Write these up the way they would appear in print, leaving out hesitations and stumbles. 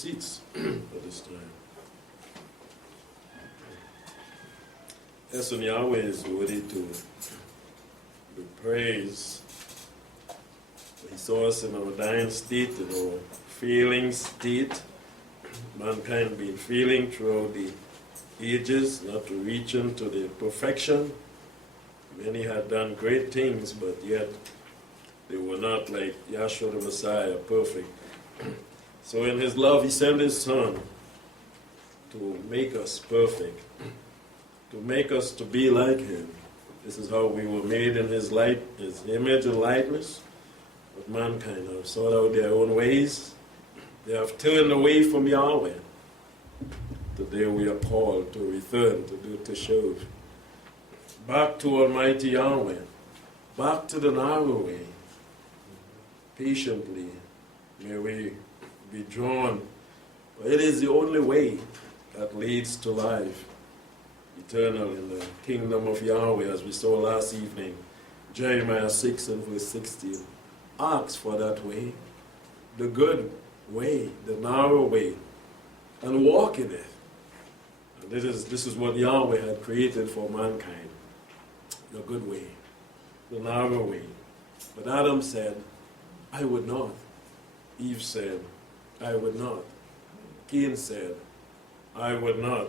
seats at this time. Yes, and Yahweh is worthy to be praised. He saw us in our dying state, in our failing state. Mankind been failing throughout the ages, not reaching to the perfection. Many had done great things, but yet they were not like Yahshua the Messiah, perfect. So in his love, he sent his son to make us perfect, to make us to be like him. This is how we were made in his light, his image and likeness. But mankind have sought out their own ways. They have turned away from Yahweh. Today we are called to return, to do teshuv. Back to Almighty Yahweh. Back to the narrow way. Patiently may we be drawn. But it is the only way that leads to life eternal in the kingdom of Yahweh, as we saw last evening. Jeremiah 6 and verse 16. Ask for that way, the good way, the narrow way, and walk in it. And this is what Yahweh had created for mankind, the good way, the narrow way. But Adam said, I would not. Eve said, I would not. Cain said, I would not.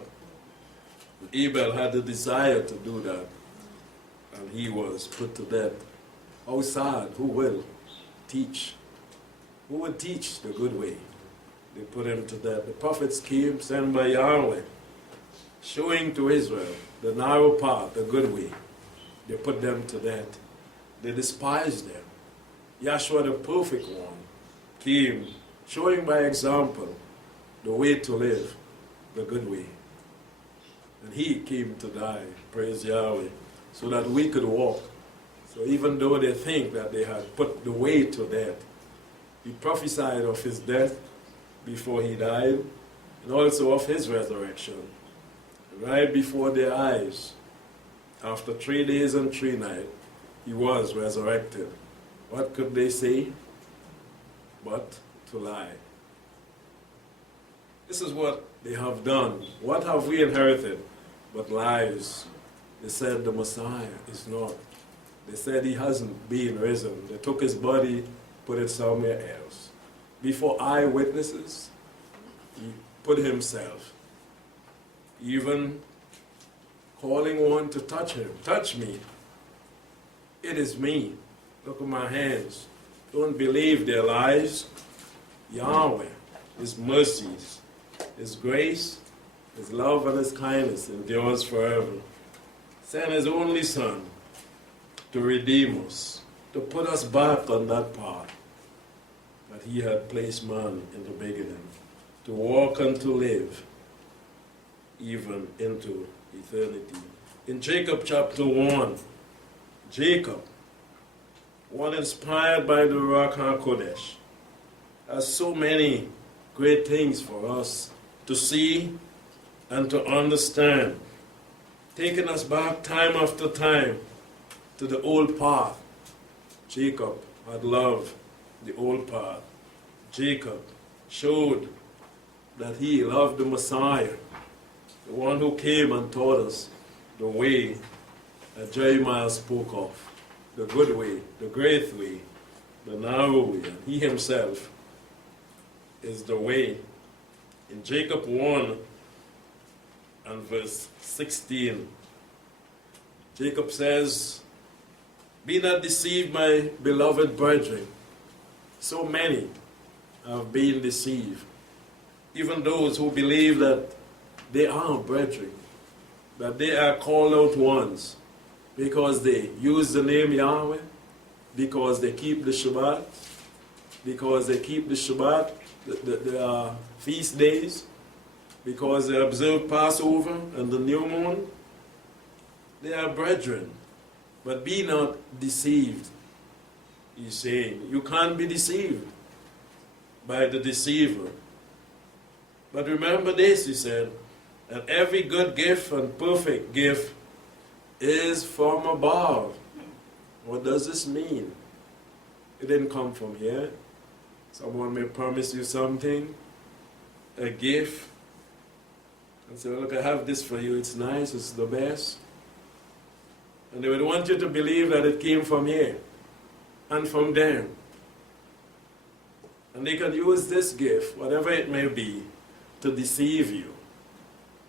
Abel had the desire to do that, and he was put to death. How sad, who will teach? Who would teach the good way? They put him to death. The prophets came, sent by Yahweh, showing to Israel the narrow path, the good way. They put them to death. They despised them. Yahshua, the perfect one, came, showing by example the way to live, the good way. And he came to die, praise Yahweh, so that we could walk. So even though they think that they had put the way to death, he prophesied of his death before he died, and also of his resurrection. Right before their eyes, after 3 days and 3 nights, he was resurrected. What could they say but to lie? This is what they have done. What have we inherited but lies? They said the Messiah is not. They said he hasn't been risen. They took his body, put it somewhere else. Before eyewitnesses, he put himself, even calling one to touch him. Touch me. It is me. Look at my hands. Don't believe their lies. Yahweh, his mercies, his grace, his love and his kindness endures forever. Sent his only son to redeem us, to put us back on that path that he had placed man in the beginning, to walk and to live even into eternity. In Jacob chapter 1, Jacob, one inspired by the Ruach HaKodesh, has so many great things for us to see and to understand, taking us back time after time to the old path. Jacob had loved the old path. Jacob showed that he loved the Messiah, the one who came and taught us the way that Jeremiah spoke of, the good way, the great way, the narrow way. And he himself is the way. In Jacob 1 and verse 16, Jacob says, be not deceived, my beloved brethren. So many have been deceived. Even those who believe that they are brethren, that they are called out ones, because they use the name Yahweh, because they keep the Shabbat, the feast days, because they observe Passover and the new moon. They are brethren. But be not deceived, he's saying. You can't be deceived by the deceiver. But remember this, he said, that every good gift and perfect gift is from above. What does this mean? It didn't come from here. Someone may promise you something, a gift and say, look, I have this for you, it's nice, it's the best. And they would want you to believe that it came from here and from them. And they can use this gift, whatever it may be, to deceive you.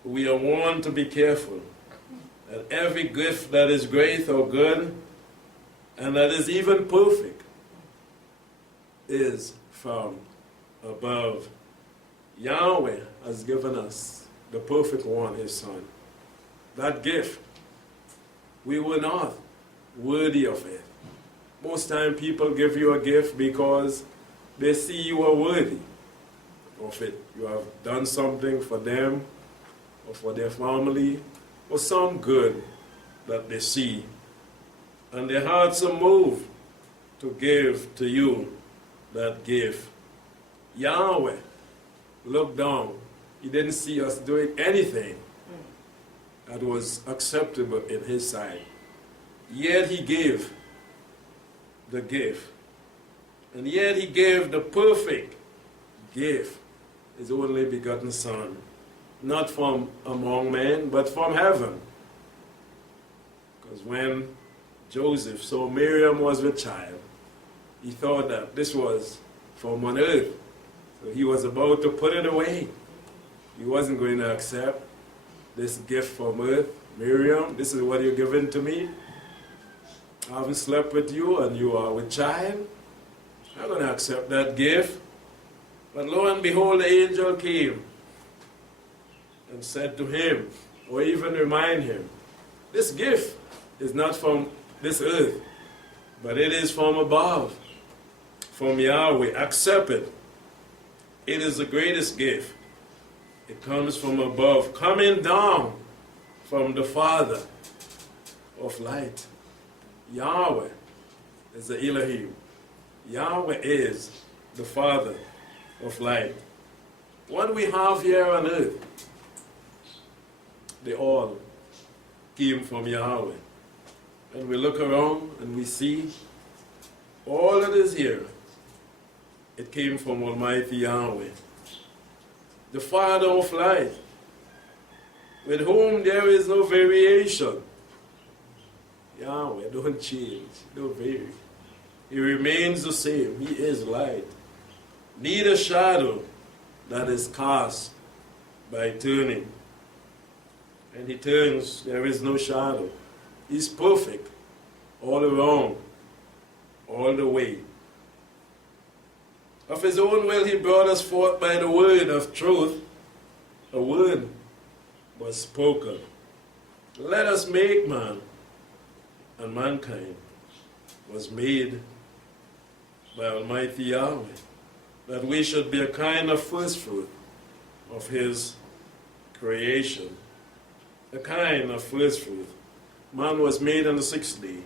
We are warned to be careful that every gift that is great or good and that is even perfect is from above. Yahweh has given us the perfect one, his Son. That gift, we were not worthy of it. Most time people give you a gift because they see you are worthy of it. You have done something for them or for their family or some good that they see. And their hearts are moved to give to you that gift. Yahweh looked down. He didn't see us doing anything that was acceptable in his sight. Yet he gave the gift. And yet he gave the perfect gift, his only begotten Son, not from among men, but from heaven. Because when Joseph saw Miriam was with child, he thought that this was from on earth. So he was about to put it away. He wasn't going to accept this gift from earth. Miriam, this is what you're giving to me. I haven't slept with you and you are with child. I'm not going to accept that gift. But lo and behold, the angel came and said to him, or even remind him, this gift is not from this earth, but it is from above, from Yahweh. Accept it. It is the greatest gift. It comes from above, coming down from the Father of light. Yahweh is the Elohim. Yahweh is the Father of light. What we have here on earth, they all came from Yahweh. And we look around and we see all that is here, it came from Almighty Yahweh, the Father of light, with whom there is no variation. Yahweh don't change, don't vary. He remains the same. He is light. Neither shadow that is cast by turning. And he turns, there is no shadow. He's perfect all around, all the way. Of his own will he brought us forth by the word of truth. A word was spoken. Let us make man. And mankind was made by Almighty Yahweh, that we should be a kind of first fruit of his creation. A kind of first fruit. Man was made on the 6th day.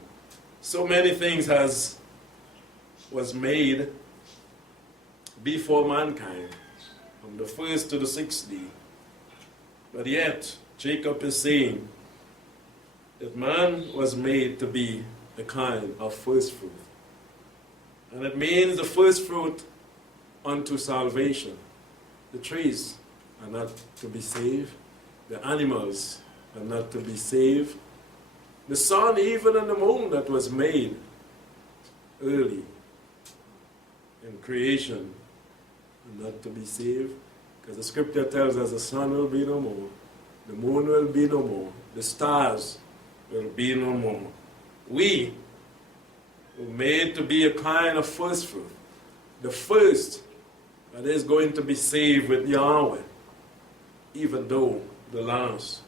So many things was made before mankind, from the 1st to the 6th day. But yet, Jacob is saying that man was made to be a kind of first fruit. And it means the first fruit unto salvation. The trees are not to be saved. The animals are not to be saved. The sun, even and the moon that was made early in creation are not to be saved. Because the scripture tells us the sun will be no more. The moon will be no more. The stars will be no more. We were made to be a kind of first fruit. The first that is going to be saved with Yahweh, even though the last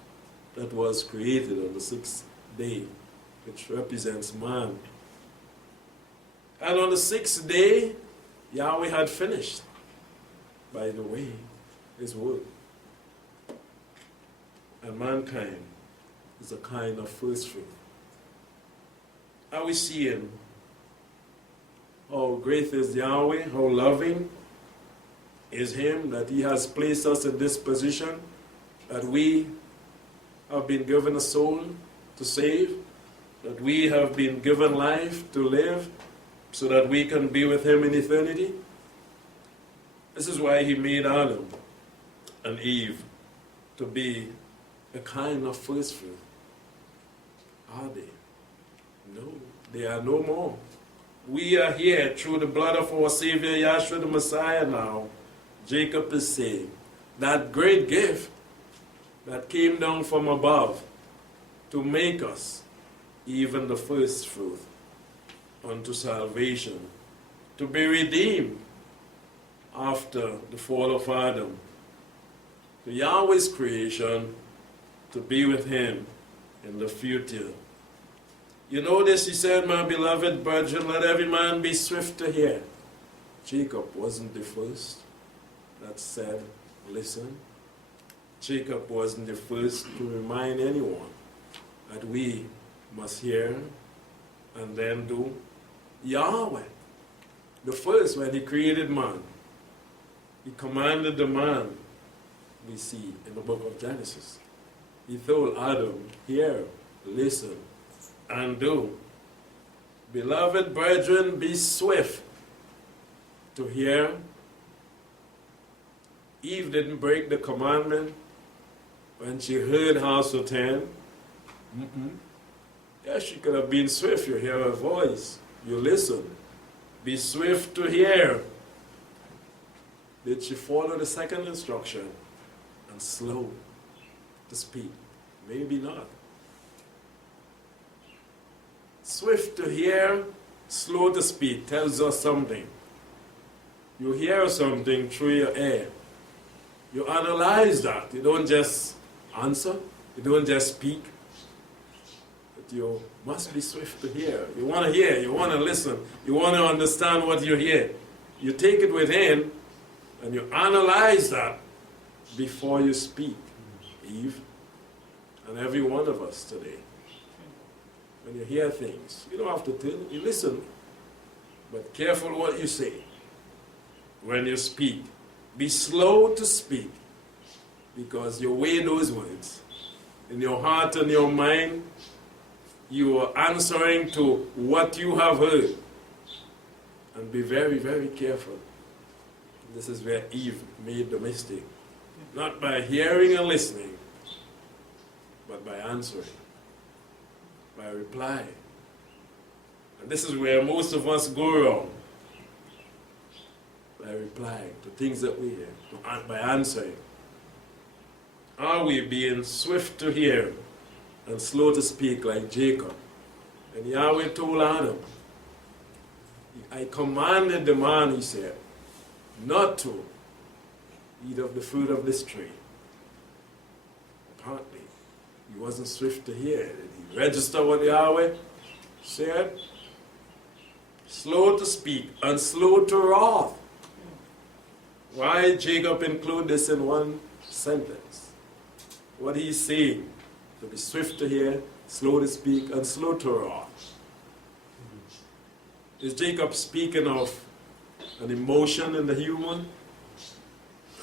that was created on the 6th day, which represents man. And on the 6th day, Yahweh had finished, by the way, his work. And mankind is a kind of first fruit. Are we seeing how great is Yahweh, how loving is him, that he has placed us in this position, that we have been given a soul to save, that we have been given life to live, so that we can be with him in eternity? This is why he made Adam and Eve to be a kind of first fruit. Are they? No, they are no more. We are here through the blood of our Savior Yahshua the Messiah now. Jacob is saying that great gift that came down from above to make us even the first fruit unto salvation, to be redeemed after the fall of Adam, to Yahweh's creation, to be with him in the future. You know this, he said, my beloved brethren, let every man be swift to hear. Jacob wasn't the first that said, listen. Jacob wasn't the first to remind anyone that we must hear and then do. Yahweh, the first, when he created man, he commanded the man, we see in the book of Genesis. He told Adam, hear, listen, and do. Beloved brethren, be swift to hear. Eve didn't break the commandment when she heard house of 10. Yeah, she could have been swift. You hear her voice. You listen. Be swift to hear. Did she follow the second instruction and slow to speak? Maybe not. Swift to hear, slow to speak tells us something. You hear something through your ear. You analyze that. You don't just answer. You don't just speak. But you must be swift to hear. You want to hear. You want to listen. You want to understand what you hear. You take it within and you analyze that before you speak. Eve, and every one of us today. When you hear things, you don't have to tell. You listen. But careful what you say when you speak. Be slow to speak, because you weigh those words. In your heart and your mind, you are answering to what you have heard. And be very, very careful. This is where Eve made the mistake. Not by hearing and listening, but by answering, by replying. And this is where most of us go wrong. By replying to things that we hear, by answering. Are we being swift to hear and slow to speak like Jacob? And Yahweh told Adam, I commanded the man, he said, not to eat of the fruit of this tree. Apparently, he wasn't swift to hear. Did he register what Yahweh said? Slow to speak and slow to wrath. Why Jacob include this in one sentence? What he's saying, to be swift to hear, slow to speak, and slow to wrath. Is Jacob speaking of an emotion in the human,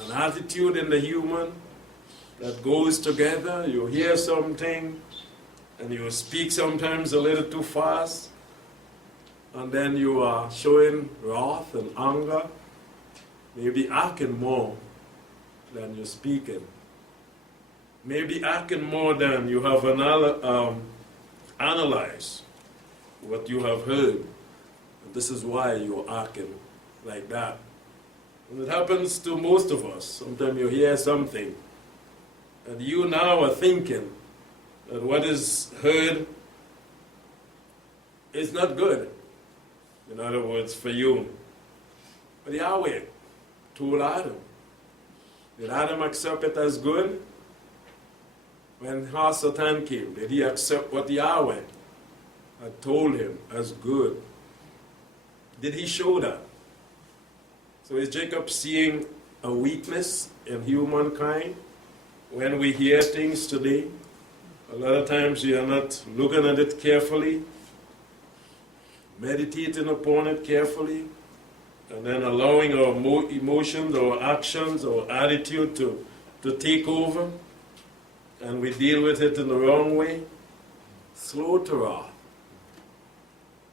an attitude in the human that goes together? You hear something and you speak sometimes a little too fast, and then you are showing wrath and anger. Maybe acting more than you're speaking. Maybe acting more than you have analyzed what you have heard. And this is why you're acting like that. And it happens to most of us. Sometimes you hear something, and you now are thinking that what is heard is not good. In other words, for you. But Yahweh told Adam. Did Adam accept it as good? When Satan came, did he accept what Yahweh had told him as good? Did he show that? So is Jacob seeing a weakness in humankind when we hear things today? A lot of times we are not looking at it carefully, meditating upon it carefully, and then allowing our emotions, our actions, our attitude to take over, and we deal with it in the wrong way. Slow to wrath.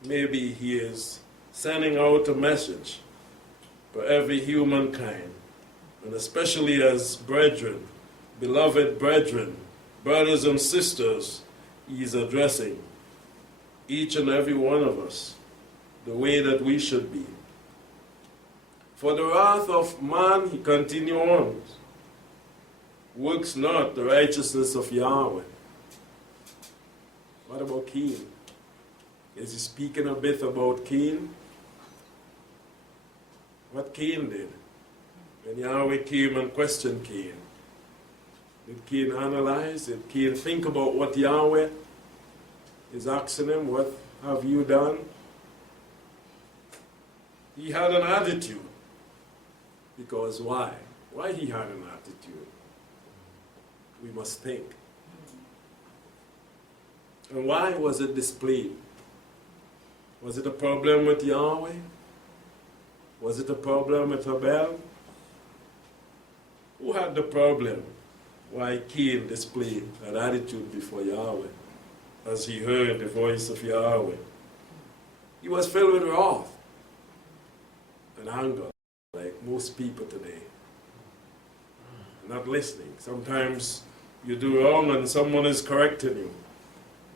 Maybe he is sending out a message for every humankind and especially as brethren, beloved brethren, brothers and sisters, he is addressing each and every one of us the way that we should be. For the wrath of man, he continues on, works not the righteousness of Yahweh. What about Cain? Is he speaking a bit about Cain? What Cain did? When Yahweh came and questioned Cain, did Cain analyze? Did Cain think about what Yahweh is asking him? What have you done? He had an attitude. Because why? Why he had an attitude? We must think. And why was it displayed? Was it a problem with Yahweh? Was it a problem with Abel? Who had the problem? Why Cain displayed that attitude before Yahweh as he heard the voice of Yahweh? He was filled with wrath and anger, like most people today. Not listening. Sometimes you do wrong and someone is correcting you.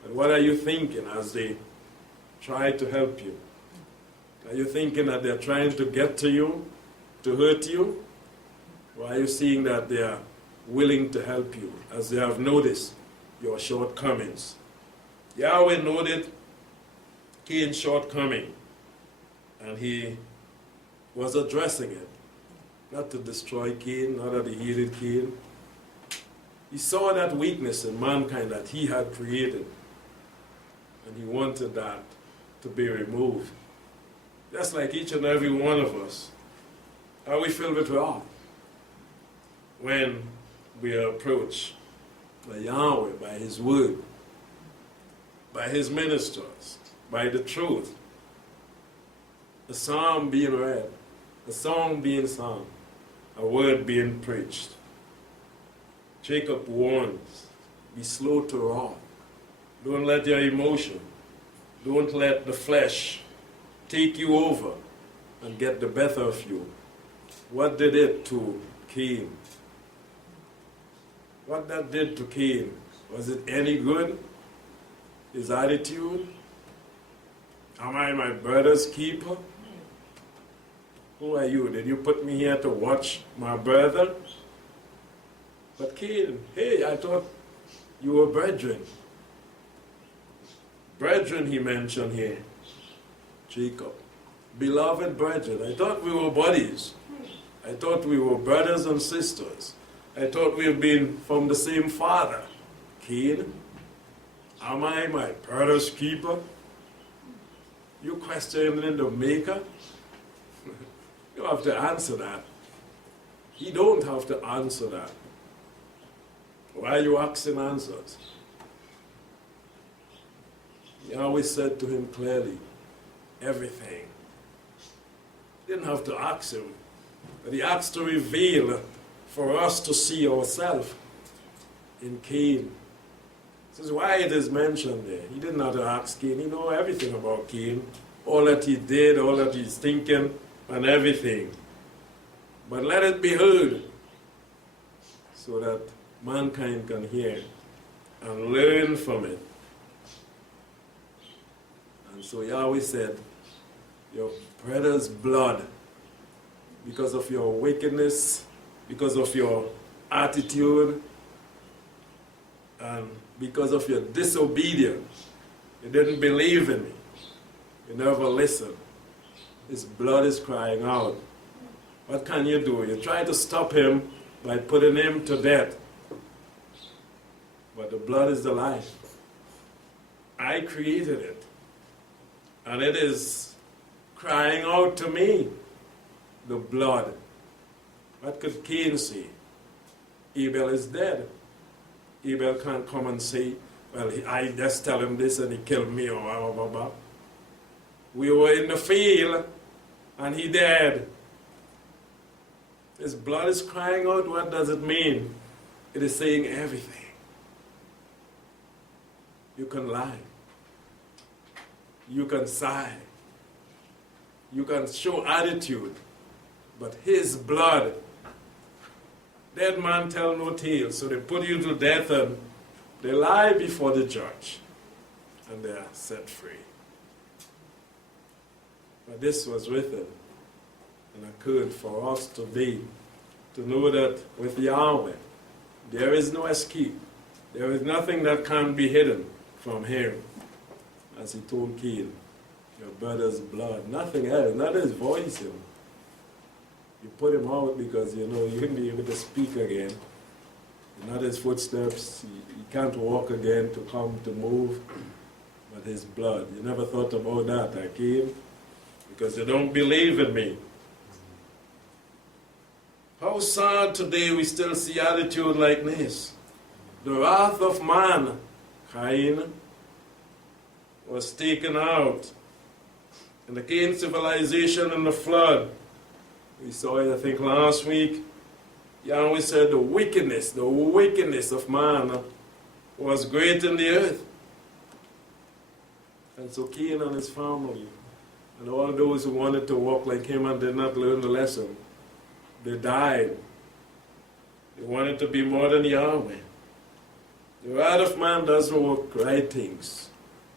And what are you thinking as they try to help you? Are you thinking that they're trying to get to you, to hurt you? Or are you seeing that they are willing to help you as they have noticed your shortcomings? Yahweh noted Cain's shortcoming, and he was addressing it. Not to destroy Cain, not that he hated Cain. He saw that weakness in mankind that he had created, and he wanted that to be removed. Just like each and every one of us, are we filled with wrath when we are approached by Yahweh, by His Word, by His ministers, by the truth, a psalm being read, a song being sung, a word being preached. Jacob warns, be slow to wrath. Don't let your emotion, don't let the flesh take you over and get the better of you. What did it to Cain? What that did to Cain, was it any good? His attitude? Am I my brother's keeper? Who are you? Did you put me here to watch my brother? But Cain, hey, I thought you were brethren. Brethren, he mentioned here. Jacob. Beloved brethren. I thought we were buddies. I thought we were brothers and sisters. I thought we had been from the same father. Cain, am I my brother's keeper? You questioning the maker? You have to answer that. He don't have to answer that. Why are you asking answers? Yahweh said to him clearly, everything. He didn't have to ask him, but he asked to reveal for us to see ourselves in Cain. This is why it is mentioned there. He didn't have to ask Cain. He know everything about Cain, all that he did, all that he's thinking, and everything. But let it be heard so that mankind can hear and learn from it. And so Yahweh said, your brother's blood, because of your wickedness, because of your attitude, and because of your disobedience, you didn't believe in me. You never listened. His blood is crying out. What can you do? You try to stop him by putting him to death. But the blood is the life. I created it. And it is crying out to me, the blood. What could Cain say? Abel is dead. Abel can't come and say, well, I just tell him this and he killed me, or blah, blah, blah. We were in the field and he died. His blood is crying out. What does it mean? It is saying everything. You can lie. You can sigh. You can show attitude. But his blood Dead man tell no tale. So they put you to death and they lie before the judge. And they are set free. But this was written and occurred for us today to know that with Yahweh, there is no escape. There is nothing that can be hidden from him. As he told Cain, your brother's blood, nothing else, not his voice. You put him out because you wouldn't be able to speak again. Not his footsteps, he can't walk again to come to move, but his blood. You never thought about that, Cain? Because you don't believe in me. How sad today we still see attitude like this. The wrath of man, Cain, was taken out. In the Cain civilization and the flood, we saw it, I think, last week. Yahweh said the wickedness of man was great in the earth. And so Cain and his family, and all those who wanted to walk like him and did not learn the lesson, they died. They wanted to be more than Yahweh. The wrath of man doesn't work right things.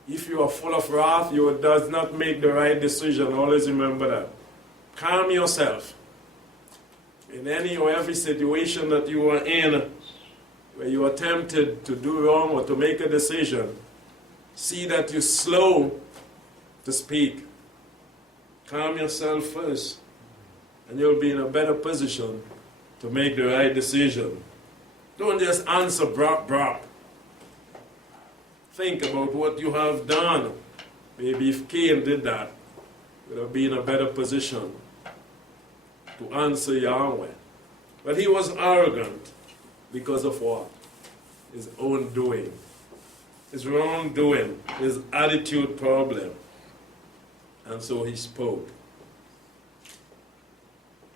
If you are full of wrath, you does not make the right decision. Always remember that. Calm yourself. In any or every situation that you are in, where you are tempted to do wrong or to make a decision, see that you're slow to speak. Calm yourself first, and you'll be in a better position to make the right decision. Don't just answer brap. Think about what you have done. Maybe if Cain did that, he would have been in a better position to answer Yahweh. But he was arrogant because of what? His own doing. His wrongdoing, his attitude problem. And so he spoke.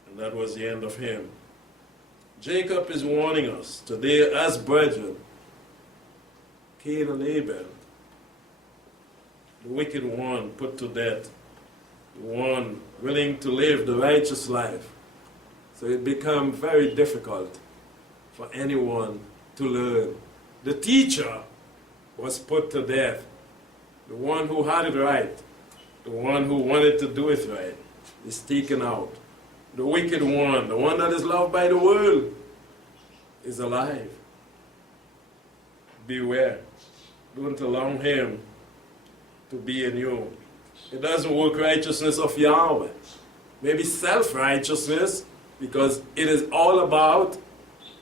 And that was the end of him. Jacob is warning us today as brethren, Cain and Abel, the wicked one put to death, the one willing to live the righteous life. So it becomes very difficult for anyone to learn. The teacher was put to death. The one who had it right, the one who wanted to do it right, is taken out. The wicked one, the one that is loved by the world, is alive. Beware. Don't allow him to be in you. It doesn't work righteousness of Yahweh. Maybe self-righteousness, because it is all about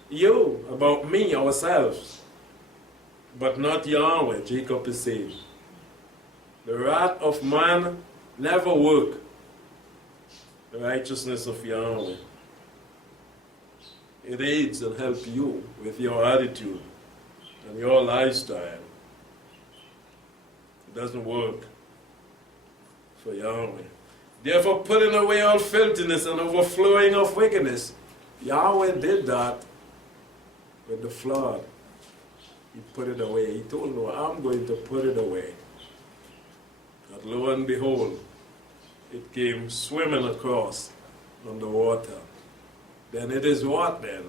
you, about me, ourselves. But not Yahweh, Jacob is saying. The wrath of man never work. The righteousness of Yahweh. It aids and helps you with your attitude and your lifestyle. It doesn't work for Yahweh. Therefore, putting away all filthiness and overflowing of wickedness. Yahweh did that with the flood. He put it away. He told Noah, I'm going to put it away. But lo and behold, it came swimming across on the water. Then it is what then?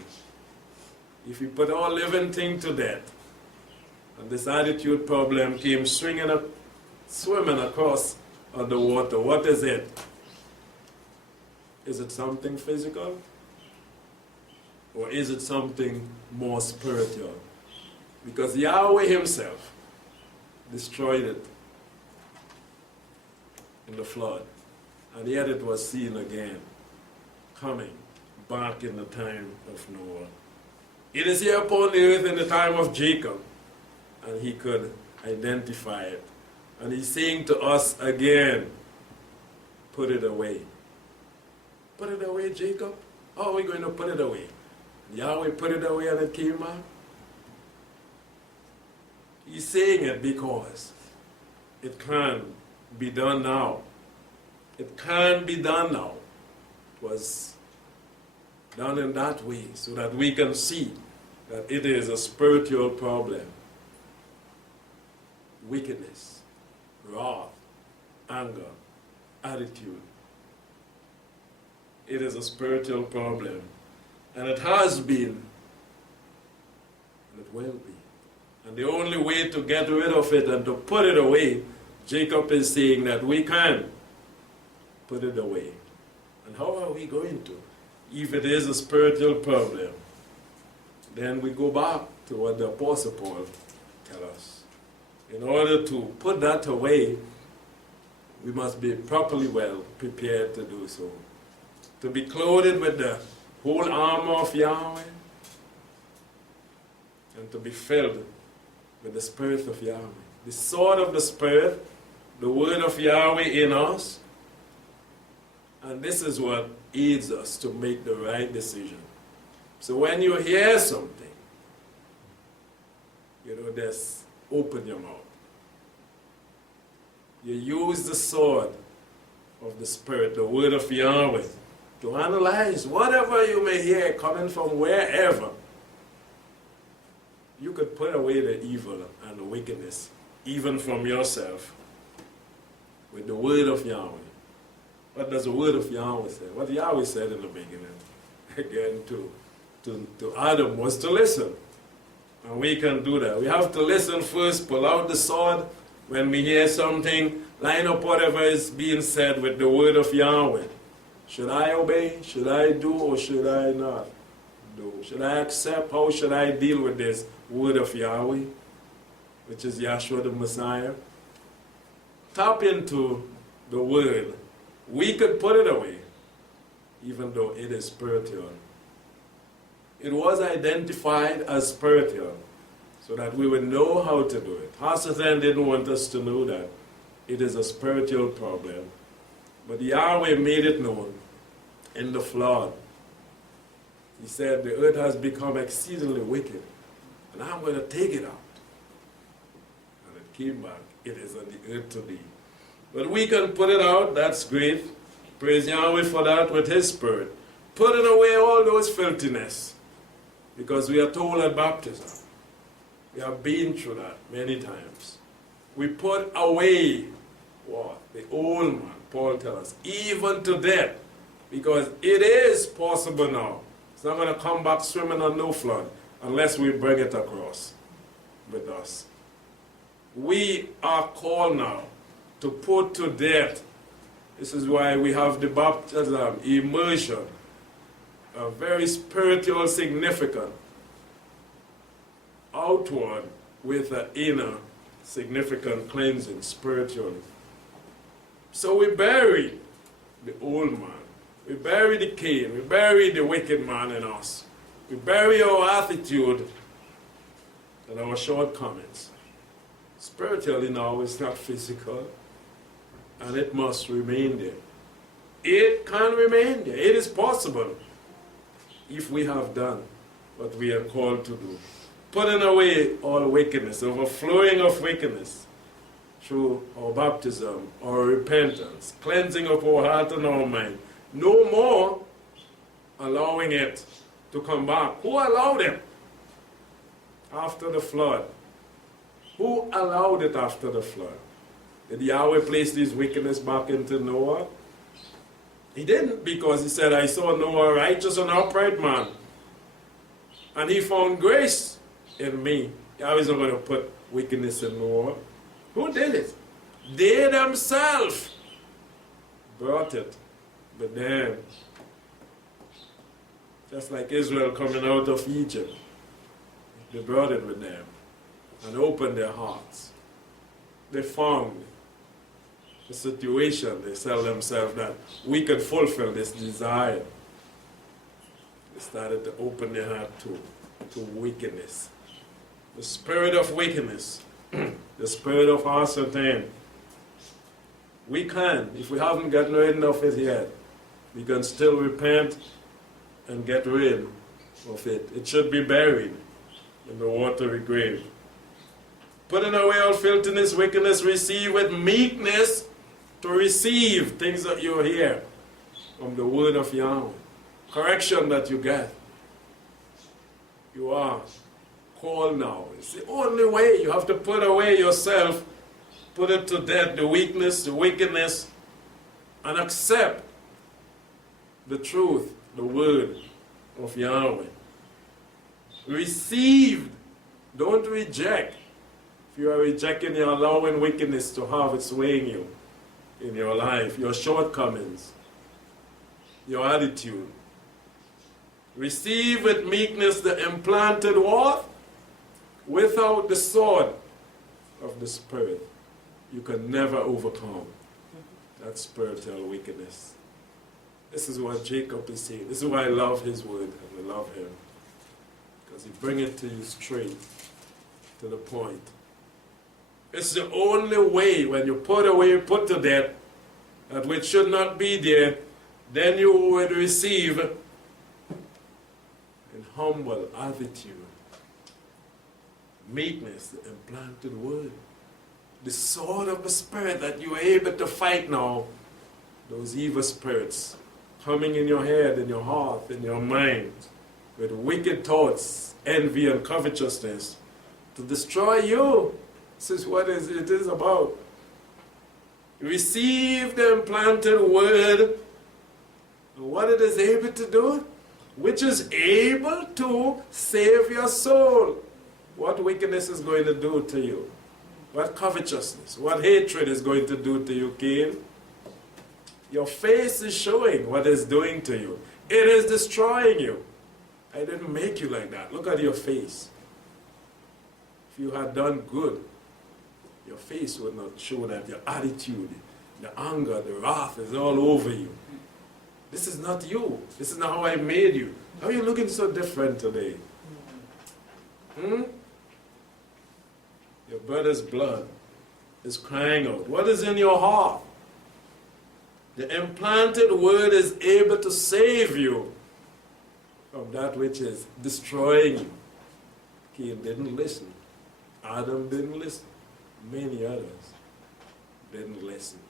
If you put all living thing to death, and this attitude problem came swimming across on the water, what is it? Is it something physical? Or is it something more spiritual? Because Yahweh himself destroyed it in the flood. And yet it was seen again, coming back in the time of Noah. It is here upon the earth in the time of Jacob. And he could identify it. And he's saying to us again, put it away. Put it away, Jacob? How are we going to put it away? Yahweh put it away and it came back? He's saying it because it can be done now. It can be done now. It was done in that way so that we can see that it is a spiritual problem. Wickedness, wrath, anger, attitude. It is a spiritual problem. And it has been, and it will be. And the only way to get rid of it and to put it away, Jacob is saying that we can put it away. And how are we going to? If it is a spiritual problem, then we go back to what the Apostle Paul tells us. In order to put that away, we must be properly well prepared to do so. To be clothed with the whole armor of Yahweh, and to be filled with the Spirit of Yahweh. The sword of the Spirit, the word of Yahweh in us, and this is what aids us to make the right decision. So when you hear something, just open your mouth. You use the sword of the Spirit, the word of Yahweh, to analyze whatever you may hear coming from wherever. You could put away the evil and the wickedness, even from yourself, with the word of Yahweh. What does the word of Yahweh say? What Yahweh said in the beginning, again, to Adam was to listen. And we can do that. We have to listen first, pull out the sword when we hear something, line up whatever is being said with the word of Yahweh. Should I obey? Should I do or should I not do? Should I accept? How should I deal with this word of Yahweh, which is Yahshua the Messiah? Tap into the word. We could put it away, even though it is spiritual. It was identified as spiritual, so that we would know how to do it. Hasatan didn't want us to know that it is a spiritual problem. But Yahweh made it known in the flood. He said, the earth has become exceedingly wicked, and I'm going to take it out. And it came back. It is on the earth today. But we can put it out. That's great. Praise Yahweh for that with His Spirit. Putting away all those filthiness. Because we are told at baptism, we have been through that many times. We put away what? The old man, Paul tells us, even to death. Because it is possible now. It's not going to come back swimming on no flood unless we bring it across with us. We are called now to put to death. This is why we have the baptism, immersion, a very spiritual significance, outward with an inner significant cleansing spiritually. So we bury the old man. We bury the Cain. We bury the wicked man in us. We bury our attitude and our shortcomings. Spiritually now, it's not physical, and it must remain there. It can remain there. It is possible if we have done what we are called to do. Putting away all wickedness, overflowing of wickedness through our baptism, our repentance, cleansing of our heart and our mind. No more allowing it to come back. Who allowed it after the flood? Who allowed it after the flood? Did Yahweh place this wickedness back into Noah? He didn't, because He said, I saw Noah a righteous and upright man, and he found grace in me. Yahweh's not going to put wickedness in Noah. Who did it? They themselves brought it. But then, just like Israel coming out of Egypt, they brought it with them and opened their hearts. They found the situation, they tell themselves that we could fulfill this desire. They started to open their heart to wickedness. The spirit of wickedness, the spirit of our Satan. We can, if we haven't gotten rid of it yet, we can still repent and get rid of it. It should be buried in the watery grave. Putting away all filthiness, wickedness, receive with meekness, to receive things that you hear from the word of Yahweh. Correction that you get. You are called now. It's the only way. You have to put away yourself, put it to death, the weakness, the wickedness, and accept the truth, the word of Yahweh. Received, don't reject. If you are rejecting, you're allowing wickedness to have its way in your life, your shortcomings, your attitude. Receive with meekness the implanted what? Without the sword of the Spirit, you can never overcome that spiritual wickedness. This is what Jacob is saying. This is why I love his word and I love him. Because he brings it to you straight, to the point. It's the only way when you put to death that which should not be there, then you would receive in humble attitude, meekness, the implanted word, the sword of the Spirit that you are able to fight now, those evil spirits coming in your head, in your heart, in your mind, with wicked thoughts, envy and covetousness, to destroy you. This is what it is about. Receive the implanted word, and what it is able to do, which is able to save your soul. What wickedness is going to do to you? What covetousness, what hatred is going to do to you, Cain? Your face is showing what it's doing to you. It is destroying you. I didn't make you like that. Look at your face. If you had done good, your face would not show that. Your attitude, the anger, the wrath is all over you. This is not you. This is not how I made you. How are you looking so different today? Your brother's blood is crying out. What is in your heart? The implanted word is able to save you from that which is destroying you. Cain didn't listen. Adam didn't listen. Many others didn't listen.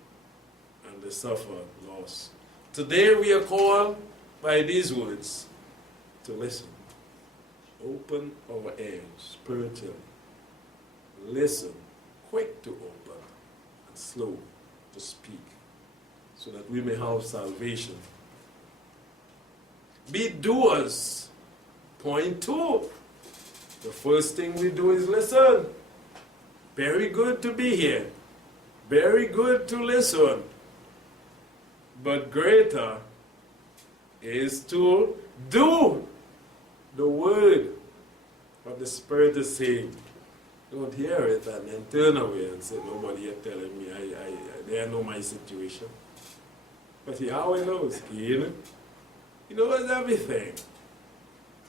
And they suffered loss. Today we are called by these words to listen. Open our ears spiritually. Listen, quick to open and slow to speak, so that we may have salvation. Be doers. Point 2. The first thing we do is listen. Very good to be here. Very good to listen. But greater is to do the word what the Spirit is saying. Don't hear it and then turn away and say, nobody is telling me, they know my situation. But Yahweh knows, He knows everything.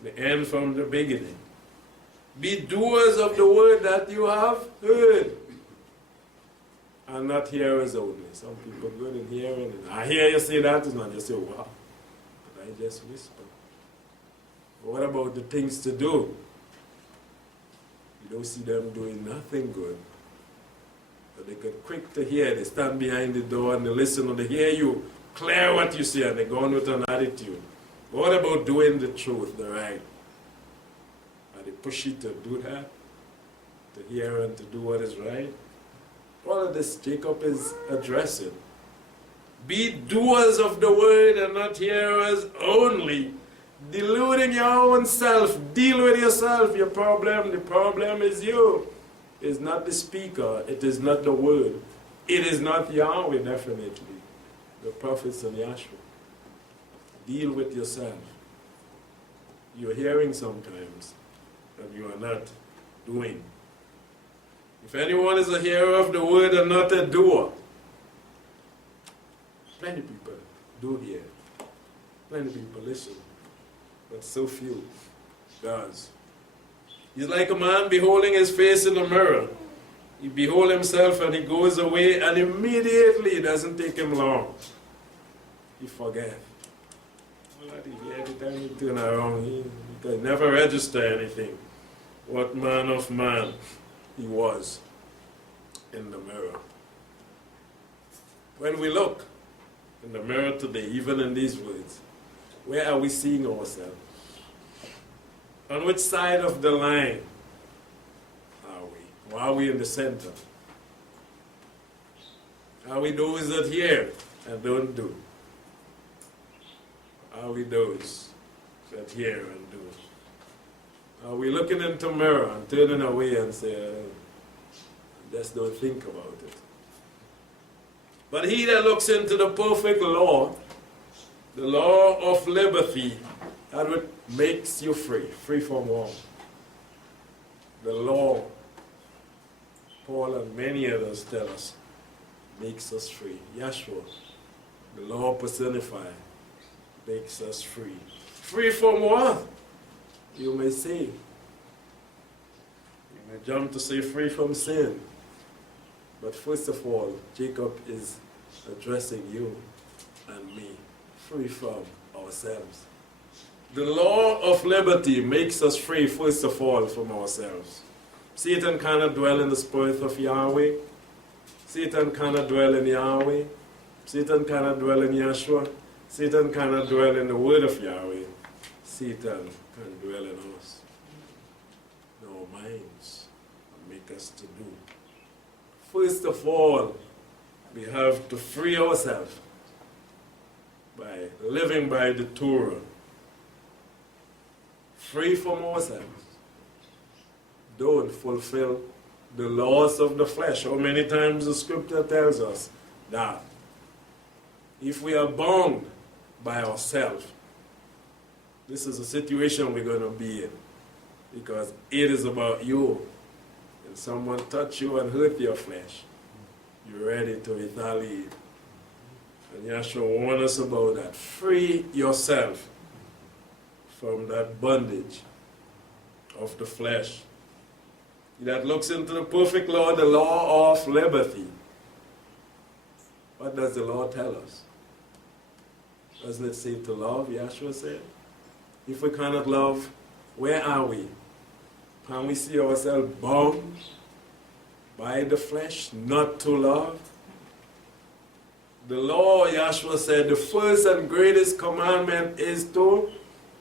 The end from the beginning. Be doers of the word that you have heard, and not hearers only. Some people good in hearing, and I hear you say that, and I say, wow, but I just whisper. But what about the things to do? You don't see them doing nothing good. But they get quick to hear. They stand behind the door and they listen and they hear you clear what you say and they go on with an attitude. But what about doing the truth, the right? Are they pushy to do that? To hear and to do what is right? All of this Jacob is addressing. Be doers of the word and not hearers only. Deluding your own self. Deal with yourself. Your problem, the problem is you. It's not the speaker. It is not the word. It is not Yahweh, definitely. The prophets and Yahshua. Deal with yourself. You're hearing sometimes that you are not doing. If anyone is a hearer of the word and not a doer, plenty of people do hear. Plenty of people listen. But so few does. He's like a man beholding his face in the mirror. He beholds himself and he goes away, and immediately, it doesn't take him long, he forgets. Every time he turn around, he can never register anything. What man of man he was in the mirror. When we look in the mirror today, even in these words, where are we seeing ourselves? On which side of the line are we? Or are we in the center? Are we those that hear and don't do? Are we those said, hear and do. Are we looking into the mirror and turning away and say, just don't think about it? But he that looks into the perfect law, the law of liberty, that what makes you free, free from all. The law, Paul and many others tell us, makes us free. Yeshua, the law personified, makes us free. Free from what? You may say. You may jump to say free from sin. But first of all, Jacob is addressing you and me, free from ourselves. The law of liberty makes us free, first of all, from ourselves. Satan cannot dwell in the spirit of Yahweh. Satan cannot dwell in Yahweh. Satan cannot dwell in Yeshua. Satan cannot dwell in the word of Yahweh. Satan can dwell in us, in our minds, and make us to do. First of all, we have to free ourselves by living by the Torah. Free from ourselves. Don't fulfill the laws of the flesh. How many times the scripture tells us that if we are bound by ourselves, this is a situation we're going to be in, because it is about you. And someone touch you and hurt your flesh, you're ready to retaliate. And Yeshua warned us about that. Free yourself from that bondage of the flesh. That looks into the perfect law, the law of liberty. What does the law tell us? Doesn't it say to love, Yeshua said? If we cannot love, where are we? Can we see ourselves bound by the flesh, not to love? The law, Yeshua said, the first and greatest commandment is to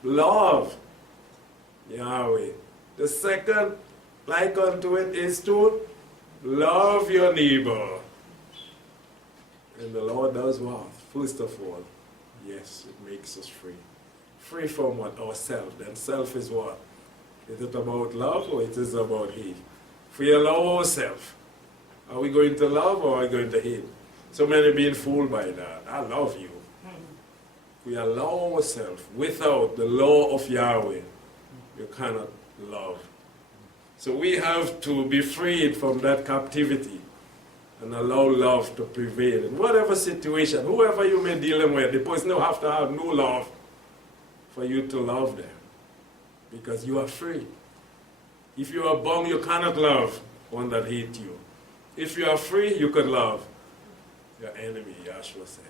love Yahweh. The second, like unto it, is to love your neighbor. And the Lord does what? First of all, yes, it makes us free. Free from what? Ourselves. Then self is what? Is it about love or it is about hate? If we allow ourselves, are we going to love or are we going to hate? So many being fooled by that. I love you. We allow ourselves without the law of Yahweh, you cannot love. So we have to be freed from that captivity and allow love to prevail in whatever situation, whoever you may deal with. The person will have to have no love for you to love them, because you are free. If you are bound, you cannot love one that hates you. If you are free, you could love your enemy, Yahshua said.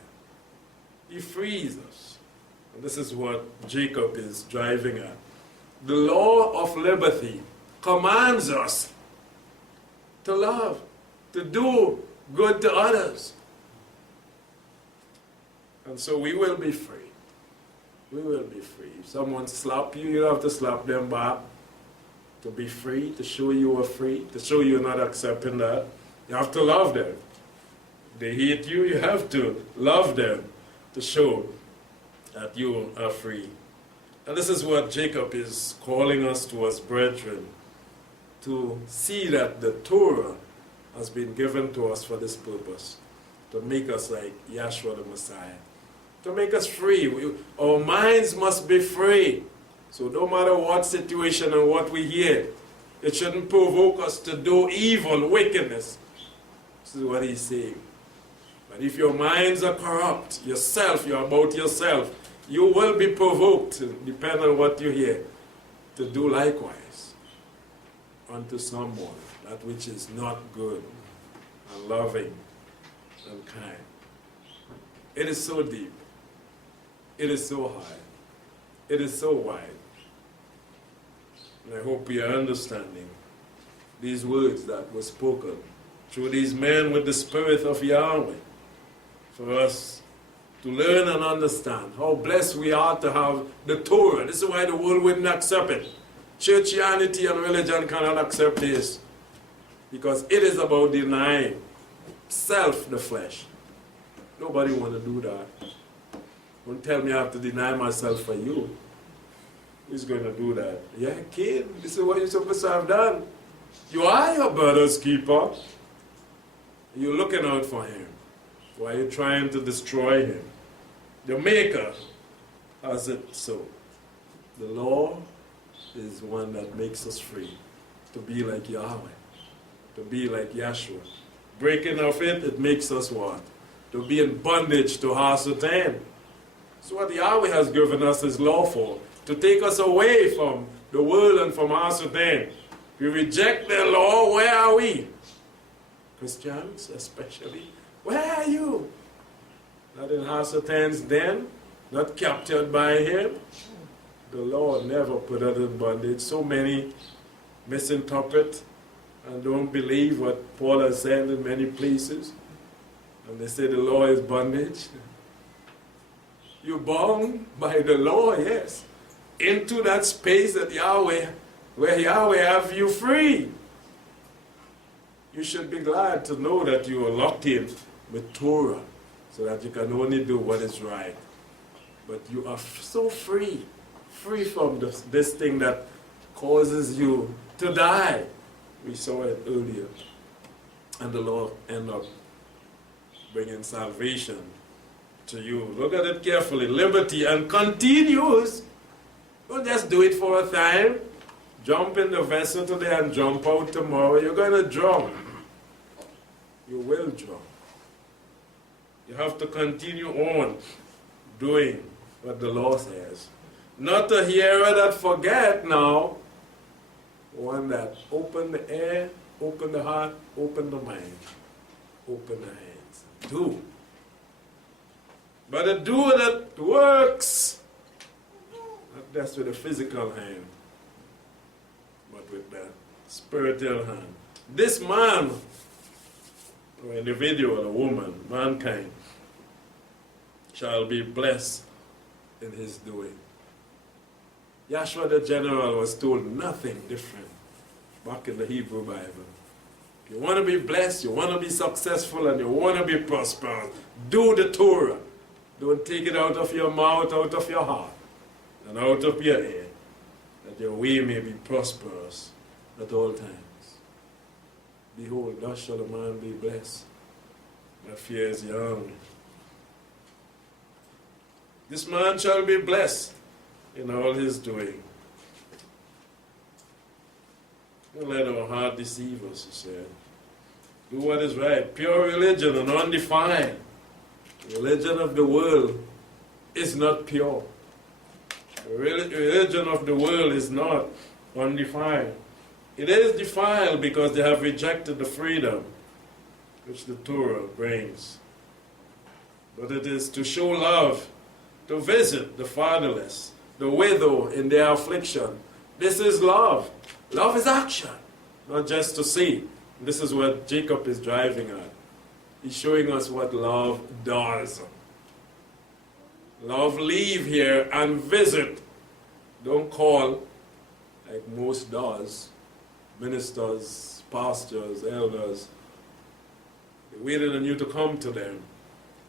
He frees us. And this is what Jacob is driving at. The law of liberty commands us to love, to do good to others. And so we will be free. We will be free. If someone slap you, you have to slap them back to be free, to show you are free, to show you're not accepting that. You have to love them. They hate you, you have to love them to show that you are free. And this is what Jacob is calling us to as brethren, to see that the Torah has been given to us for this purpose, to make us like Yeshua the Messiah, to make us free. Our minds must be free. So no matter what situation and what we hear, it shouldn't provoke us to do evil, wickedness. This is what he's saying. But if your minds are corrupt, yourself, you're about yourself, you will be provoked, depending on what you hear, to do likewise unto someone, that which is not good and loving and kind. It is so deep. It is so high. It is so wide. And I hope we are understanding these words that were spoken through these men with the Spirit of Yahweh, for us to learn and understand how blessed we are to have the Torah. This is why the world wouldn't accept it. Churchianity and religion cannot accept this, because it is about denying self, the flesh. Nobody want to do that. Don't tell me I have to deny myself for you. Who's going to do that? Yeah, kid, this is what you're supposed to have done. You are your brother's keeper. You're looking out for him. Why are you trying to destroy him? The Maker has it so. The law is one that makes us free to be like Yahweh, to be like Yahshua. Breaking of it makes us what? To be in bondage to Hasatan. That's what Yahweh has given us His law for, to take us away from the world and from Hasatan. We reject the law, where are we? Christians especially, where are you? Not in Hasatan's den, not captured by him. The law never put us in bondage. So many misinterpret and don't believe what Paul has said in many places. And they say the law is bondage. You're bound by the law, yes, into that space that Yahweh, where Yahweh have you free. You should be glad to know that you are locked in with Torah, so that you can only do what is right. But you are so free from this thing that causes you to die. We saw it earlier. And the Lord ended up bringing salvation to you. Look at it carefully. Liberty and continues. Don't just do it for a time. Jump in the vessel today and jump out tomorrow. You're going to drown. You will drown. You have to continue on doing what the law says. Not a hearer that forget now. One that open the air, open the heart, open the mind, open the hands. Do. But a doer that works, not just with a physical hand, but with the spiritual hand. This man, or individual, a woman, mankind, shall be blessed in his doing. Yahshua the general was told nothing different back in the Hebrew Bible. If you want to be blessed, you want to be successful, and you want to be prosperous, do the Torah. Don't take it out of your mouth, out of your heart, and out of your ear, that your way may be prosperous at all times. Behold, thus shall a man be blessed that fears Yahweh. This man shall be blessed in all his doing. Don't let our heart deceive us, he said. Do what is right. Pure religion and undefiled. The religion of the world is not pure. The religion of the world is not undefiled. It is defiled because they have rejected the freedom which the Torah brings. But it is to show love, to visit the fatherless, the widow in their affliction. This is love. Love is action, not just to see. This is what Jacob is driving at. He's showing us what love does. Love leave here and visit. Don't call like most does. Ministers, pastors, elders. They waited on you to come to them.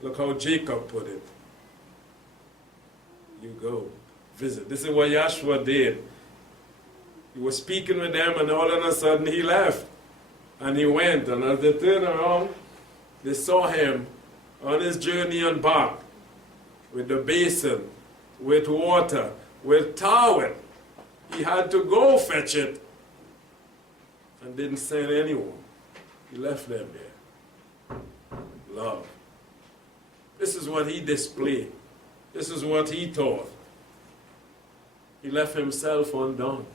Look how Jacob put it. You go, visit. This is what Yahshua did. He was speaking with them, and all of a sudden he left. And he went, and as they turned around, they saw him on his journey and back with the basin, with water, with towel. He had to go fetch it and didn't send anyone. He left them there. Love. This is what he displayed. This is what he taught. He left himself undone.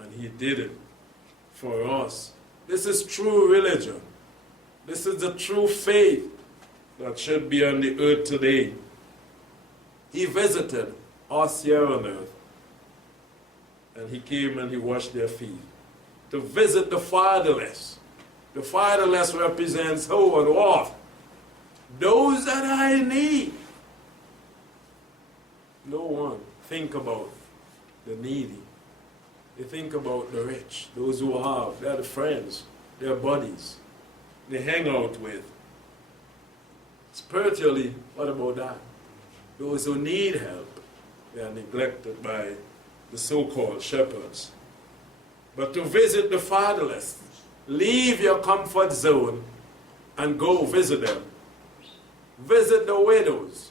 And he did it for us. This is true religion. This is the true faith that should be on the earth today. He visited us here on earth. And he came and he washed their feet. To visit the fatherless. The fatherless represents who and what? Those that are in need. No one think about the needy. They think about the rich, those who have. They're the friends, they're buddies. They hang out with. Spiritually, what about that? Those who need help, they are neglected by the so-called shepherds, but to visit the fatherless. Leave your comfort zone and go visit them. Visit the widows,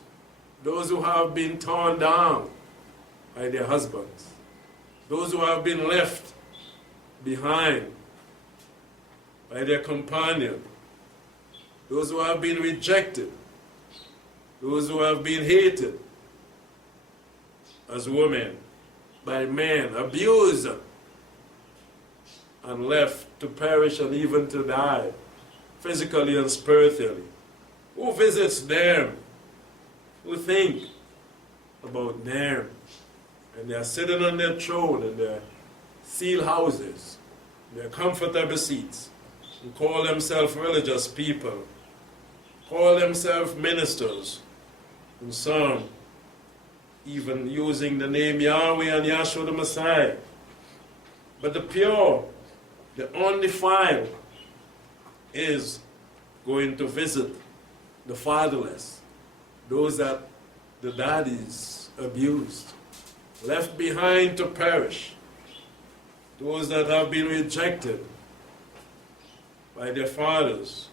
those who have been torn down by their husbands, those who have been left behind by their companion, those who have been rejected, those who have been hated as women by men, abused and left to perish and even to die, physically and spiritually. Who visits them? Who think about them? And they are sitting on their throne in their seal houses, their comfortable seats, and call themselves religious people, call themselves ministers, and some even using the name Yahweh and Yahshua the Messiah. But the pure, the undefiled, is going to visit the fatherless, those that the daddies abused, left behind to perish, those that have been rejected by their fathers,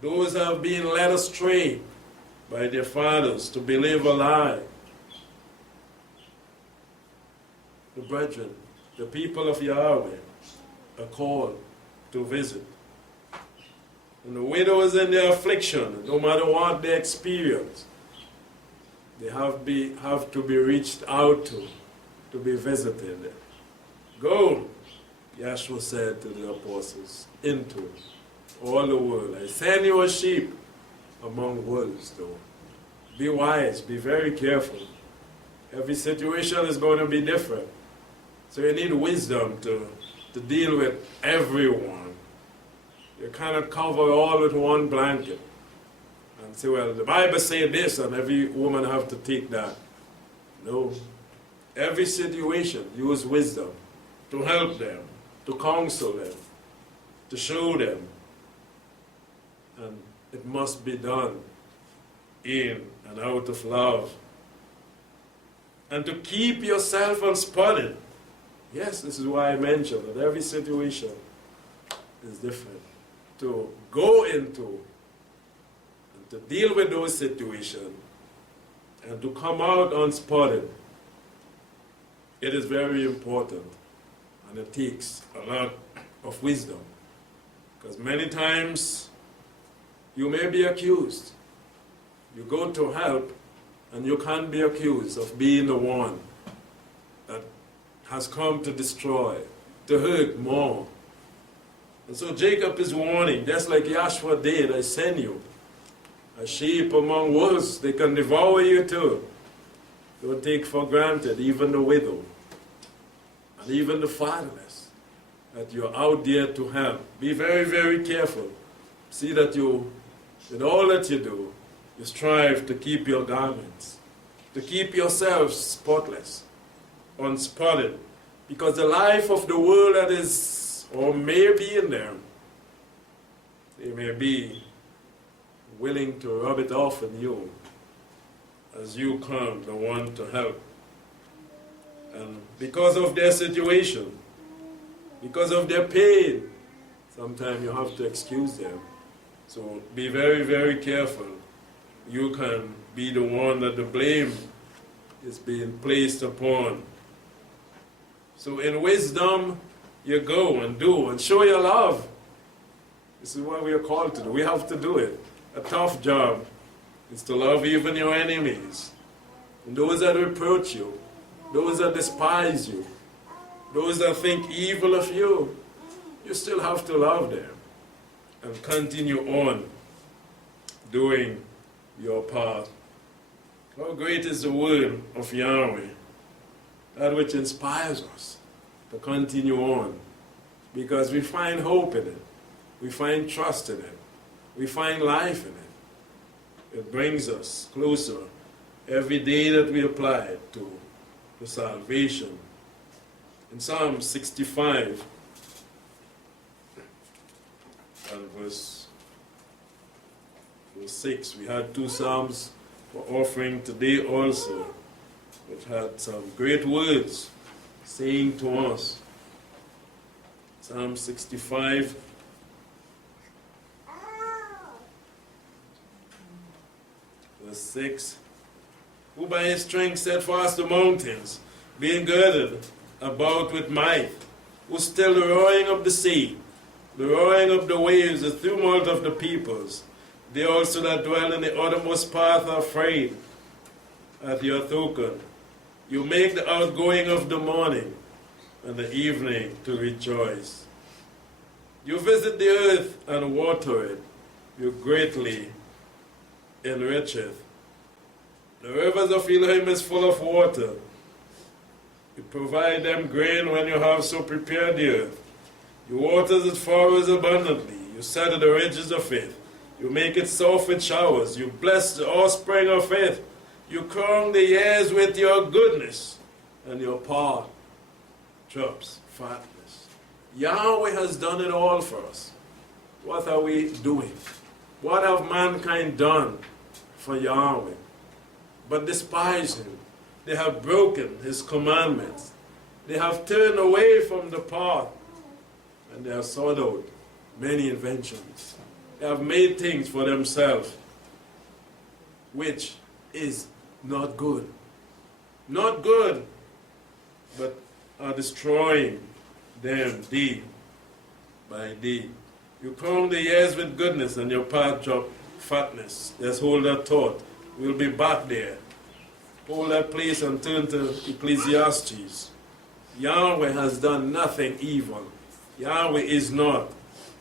those that have been led astray by their fathers to believe a lie. The brethren, the people of Yahweh, are called to visit. And the widows in their affliction, no matter what they experience, they have to be reached out to be visited. Go, Yahshua said to the apostles, into all the world. I send you a sheep among wolves, though. Be wise, be very careful. Every situation is going to be different. So you need wisdom to deal with everyone. You cannot cover all with one blanket and say, well, the Bible says this and every woman have to take that. No. Every situation, use wisdom to help them, to counsel them, to show them. And it must be done in and out of love. And to keep yourself unspotted. Yes, this is why I mentioned that every situation is different. To go into and to deal with those situations and to come out unspotted, it is very important. And it takes a lot of wisdom. Because many times you may be accused. You go to help and you can't be accused of being the one that has come to destroy, to hurt more. And so Jacob is warning, just like Yahshua did, I send you. A sheep among wolves, they can devour you too. Don't take for granted even the widow and even the fatherless that you're out there to help. Be very, very careful. See that you, in all that you do, you strive to keep your garments, to keep yourselves spotless, unspotted. Because the life of the world that is, or may be in them, they may be willing to rub it off on you as you come, the one to help. And because of their situation, because of their pain, sometimes you have to excuse them. So be very, very careful. You can be the one that the blame is being placed upon. So in wisdom, you go and do and show your love. This is what we are called to do. We have to do it. A tough job is to love even your enemies. And those that reproach you, those that despise you, those that think evil of you, you still have to love them and continue on doing your part. How great is the word of Yahweh, that which inspires us to continue on, because we find hope in it, we find trust in it, we find life in it. It brings us closer every day that we apply it to salvation. In Psalm 65 and verse 6, we had two Psalms for offering today also. But It had some great words saying to us. Psalm 65. Verse 6. Who by his strength set fast the mountains, being girded about with might, who still the roaring of the sea, the roaring of the waves, the tumult of the peoples. They also that dwell in the uttermost path are afraid at your token. You make the outgoing of the morning and the evening to rejoice. You visit the earth and water it. You greatly enricheth. The rivers of Elohim is full of water. You provide them grain when you have so prepared the earth. You water its furrows abundantly. You settle the ridges of it. You make it soft with showers. You bless the offspring of it. You crown the years with your goodness, and your paw drops fatness. Yahweh has done it all for us. What are we doing? What have mankind done for Yahweh? But despise him. They have broken his commandments. They have turned away from the path, and they have sought out many inventions. They have made things for themselves, which is not good. Not good, but are destroying them day by day. You crown the years with goodness, and your path drop fatness. Let's hold that thought. We'll be back there. Hold that place and turn to Ecclesiastes. Yahweh has done nothing evil. Yahweh is not.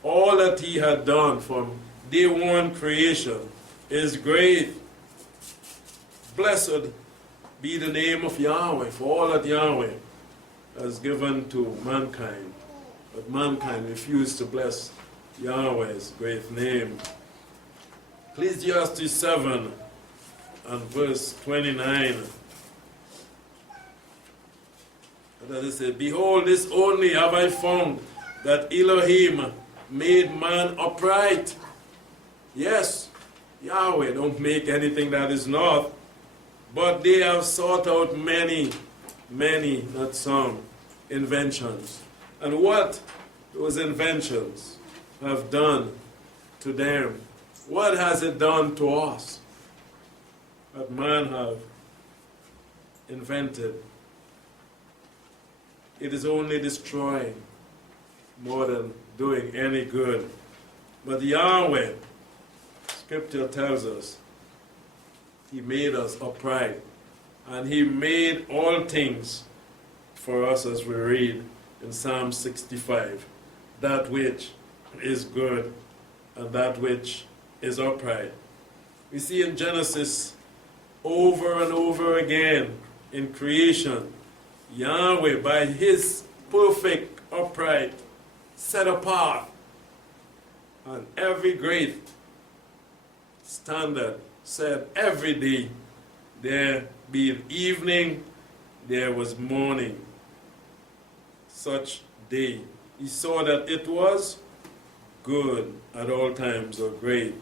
All that he had done from day one creation is great. Blessed be the name of Yahweh for all that Yahweh has given to mankind. But mankind refused to bless Yahweh's great name. Ecclesiastes 7 and verse 29. That it says, behold, this only have I found, that Elohim made man upright. Yes, Yahweh don't make anything that is not, but they have sought out many, not some, inventions. And what those inventions have done to them, what has it done to us? That man have invented. It is only destroying more than doing any good. But Yahweh, Scripture tells us, he made us upright. And he made all things for us, as we read in Psalm 65. That which is good and that which is upright. We see in Genesis over and over again in creation, Yahweh, by his perfect, upright, set apart, and every great standard said every day, there be evening, there was morning. Such day. He saw that it was good at all times, or great.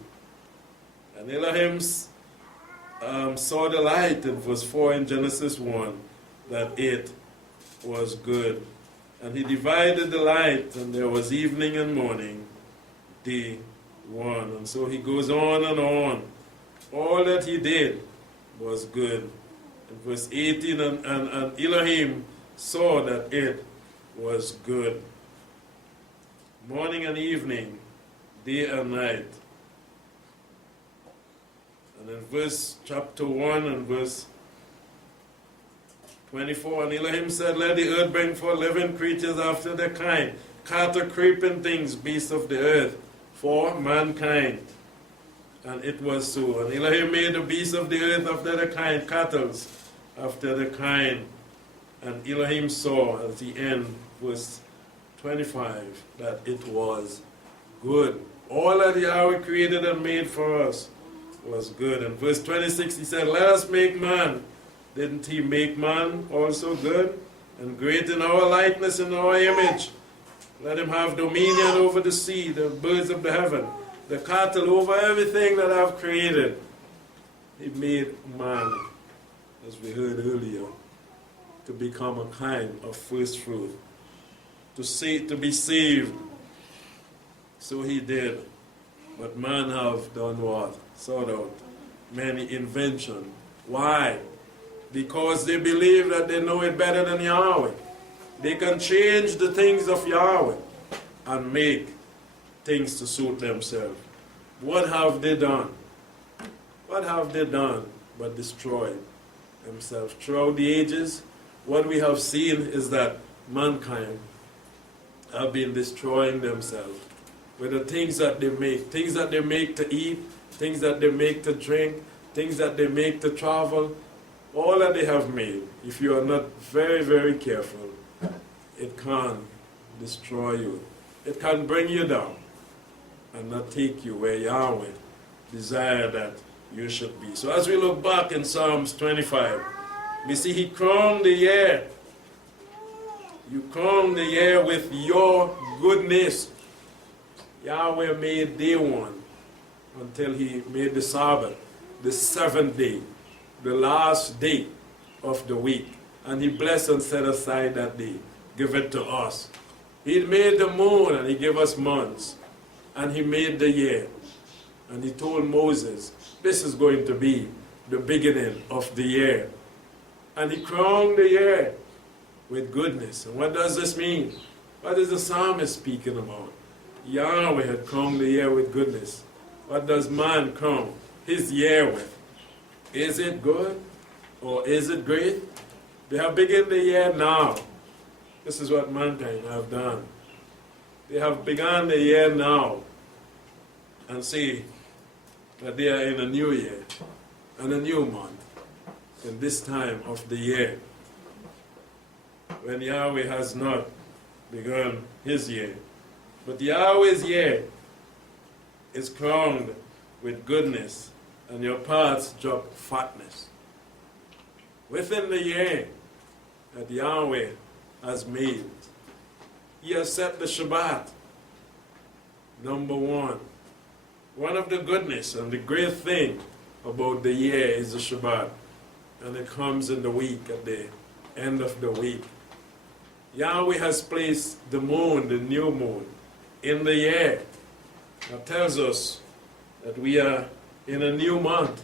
And Elohim saw the light in verse 4 in Genesis 1, that it was good. And he divided the light, and there was evening and morning, day one. And so he goes on and on. All that he did was good. In verse 18, and Elohim saw that it was good. Morning and evening, day and night. And in verse chapter 1 and verse 24, and Elohim said, let the earth bring forth living creatures after their kind, cattle, creeping things, beasts of the earth, for mankind. And it was so. And Elohim made the beasts of the earth after their kind, cattle after their kind. And Elohim saw at the end, verse 25, that it was good. All that Yahweh created and made for us was good. And verse 26, he said, let us make man. Didn't he make man also good? And great in our likeness and our image. Let him have dominion over the sea, the birds of the heaven, the cattle, over everything that I've created. He made man, as we heard earlier, to become a kind of first fruit, to be saved. So he did. But man have done what? Sought out many inventions. Why? Because they believe that they know it better than Yahweh. They can change the things of Yahweh and make things to suit themselves. What have they done? What have they done but destroyed themselves? Throughout the ages, what we have seen is that mankind have been destroying themselves with the things that they make to eat, things that they make to drink, things that they make to travel, all that they have made. If you are not very, very careful, it can destroy you. It can bring you down and not take you where Yahweh desire that you should be. So as we look back in Psalms 25, we see he crowned the year. You crowned the year with your goodness. Yahweh made day one until he made the Sabbath, the seventh day, the last day of the week. And he blessed and set aside that day. Give it to us. He made the moon and he gave us months. And he made the year. And he told Moses, this is going to be the beginning of the year. And he crowned the year with goodness. And what does this mean? What is the psalmist speaking about? Yahweh had crowned the year with goodness. What does man crown his year with? Is it good or is it great? They have begun the year now. This is what mankind have done. They have begun the year now and see that they are in a new year and a new month in this time of the year when Yahweh has not begun his year. But Yahweh's year is crowned with goodness, and your paths drop fatness. Within the year that Yahweh has made, he has set the Shabbat, number one. One of the goodness and the great thing about the year is the Shabbat, and it comes in the week, at the end of the week. Yahweh has placed the moon, the new moon, in the year. That tells us that we are in a new month.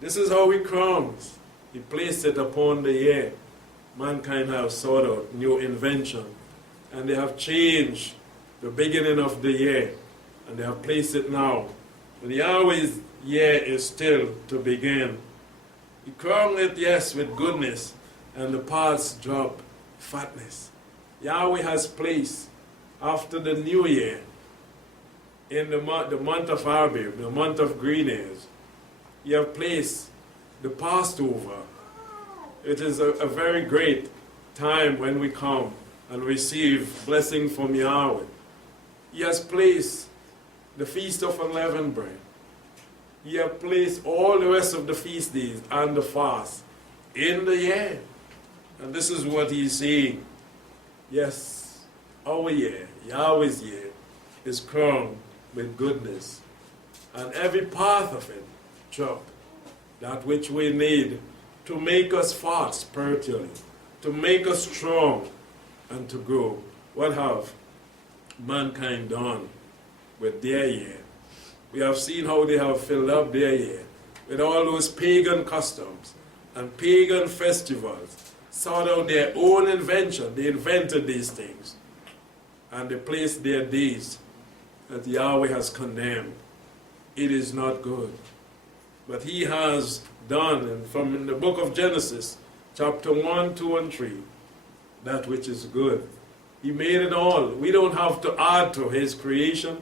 This is how he crowns. He placed it upon the year. Mankind have sought out new invention, and they have changed the beginning of the year, and they have placed it now. But Yahweh's year is still to begin. He crowned it, yes, with goodness, and the paths drop fatness. Yahweh has placed, after the new year, in the month of Abib, the month of green ears, he has placed the Passover. It is a very great time when we come and receive blessing from Yahweh. He has placed the Feast of Unleavened Bread. He has placed all the rest of the feast days and the fast in the year. And this is what he's saying. Yes, our year, Yahweh's year, is crowned with goodness. And every path of it drop that which we need to make us fat spiritually, to make us strong, and to grow. What have mankind done with their year? We have seen how they have filled up their year with all those pagan customs and pagan festivals, sought out their own invention. They invented these things, and they placed their days that Yahweh has condemned. It is not good. But he has done, and from in the book of Genesis, chapter 1, 2, and 3, that which is good. He made it all. We don't have to add to his creation.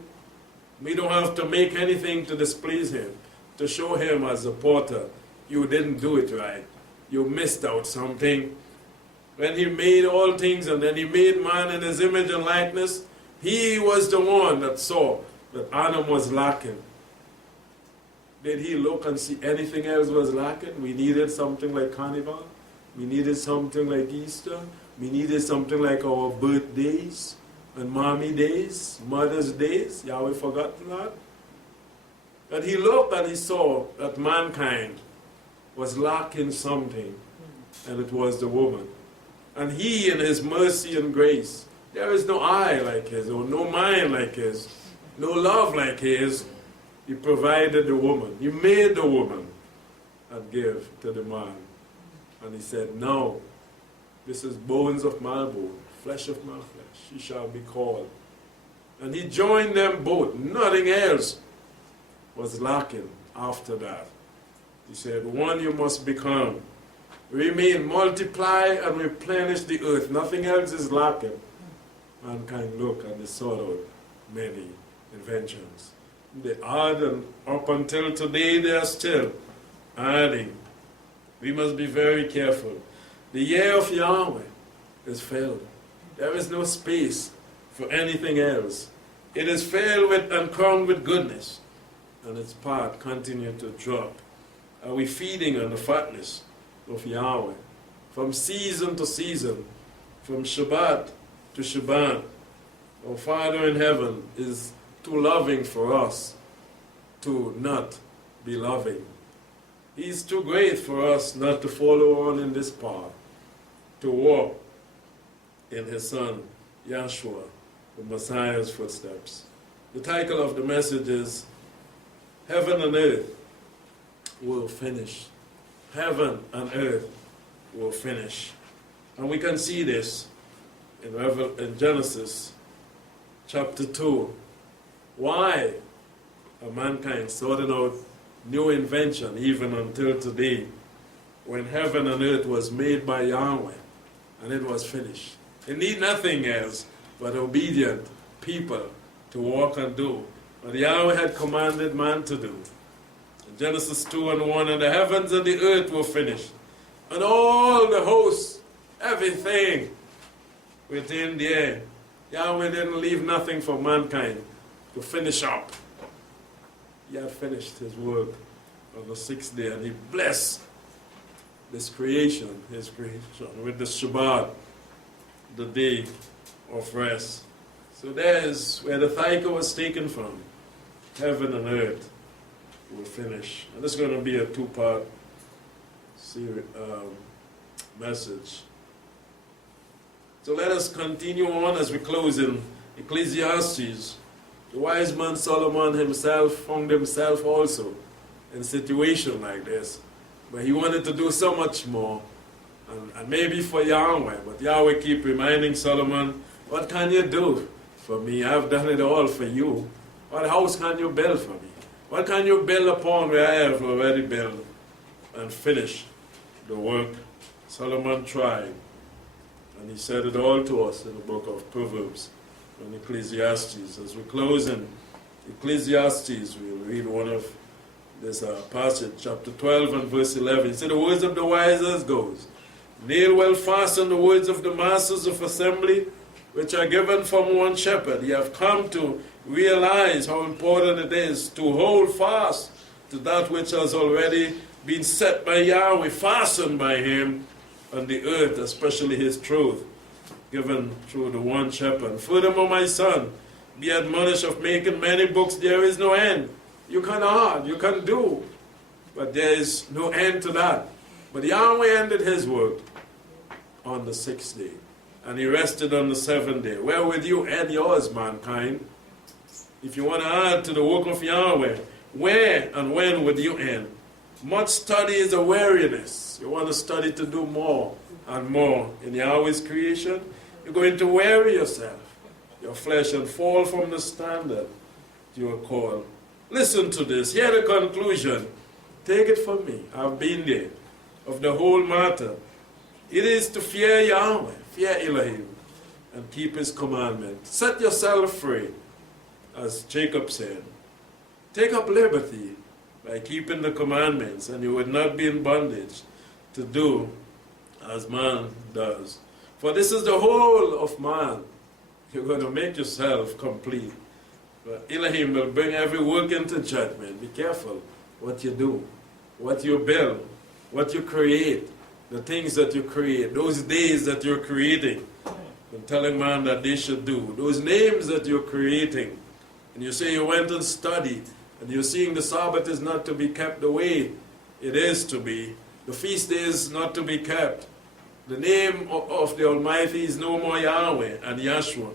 We don't have to make anything to displease him, to show him as a potter, you didn't do it right. You missed out something. When he made all things and then he made man in his image and likeness, he was the one that saw that Adam was lacking. Did he look and see anything else was lacking? We needed something like Carnival. We needed something like Easter. We needed something like our birthdays and mommy days, mother's days. Yahweh forgotten that? But he looked and he saw that mankind was lacking something, and it was the woman. And he in his mercy and grace, there is no eye like his, or no mind like his, no love like his. He provided the woman. He made the woman and gave to the man. And he said, no, this is bones of my bone, flesh of my flesh. She shall be called. And he joined them both. Nothing else was lacking after that. He said, one you must become. Remain, multiply, and replenish the earth. Nothing else is lacking. Mankind look and they sought out many inventions. They add, and up until today they are still adding. We must be very careful. The year of Yahweh is filled. There is no space for anything else. It is filled with and crowned with goodness, and its part continue to drop. Are we feeding on the fatness of Yahweh? From season to season, from Shabbat to Shabbat, our Father in heaven is too loving for us to not be loving. He's too great for us not to follow on in this path, to walk in his Son, Yahshua, the Messiah's footsteps. The title of the message is, Heaven and Earth will finish. Heaven and earth will finish. And we can see this in Genesis chapter 2. Why are mankind sorting out new invention even until today, when heaven and earth was made by Yahweh and it was finished? It need nothing else but obedient people to walk and do what Yahweh had commanded man to do. In Genesis 2:1, and the heavens and the earth were finished, and all the hosts, everything within the air. Yahweh didn't leave nothing for mankind to finish up. He had finished his work on the sixth day, and he blessed this creation, his creation, with the Shabbat, the day of rest. So there's where the Thaika was taken from. Heaven and earth will finish. And this is going to be a two-part message. So let us continue on as we close in Ecclesiastes. The wise man Solomon himself found himself also in a situation like this, but he wanted to do so much more, and maybe for Yahweh, but Yahweh keep reminding Solomon, what can you do for me? I've done it all for you. What house can you build for me? What can you build upon where I have already built and finished the work? Solomon tried, and he said it all to us in the book of Proverbs and Ecclesiastes. As we close in Ecclesiastes, we'll read one of this passage, chapter 12 and verse 11. He said, the words of the wise as goes, nail well fasten the words of the masters of assembly, which are given from one shepherd. You have come to realize how important it is to hold fast to that which has already been set by Yahweh, fastened by him on the earth, especially his truth, given through the one shepherd. Furthermore, my son, be admonished of making many books. There is no end. You can add, you can do, but there is no end to that. But Yahweh ended his work on the sixth day, and he rested on the seventh day. Where would you end yours, mankind? If you want to add to the work of Yahweh, where and when would you end? Much study is a weariness. You want to study to do more and more in Yahweh's creation, you're going to weary yourself, your flesh, and fall from the standard you are called. Listen to this. Hear the conclusion. Take it from me. I've been there. Of the whole matter. It is to fear Yahweh, fear Elohim, and keep his commandments. Set yourself free, as Jacob said. Take up liberty by keeping the commandments, and you would not be in bondage to do as man does. For this is the whole of man. You're going to make yourself complete. But Elohim will bring every work into judgment. Be careful what you do, what you build, what you create, the things that you create, those days that you're creating, and telling man that they should do, those names that you're creating. And you say you went and studied, and you're seeing the Sabbath is not to be kept the way it is to be. The feast days not to be kept. The name of the Almighty is no more Yahweh and Yahshua.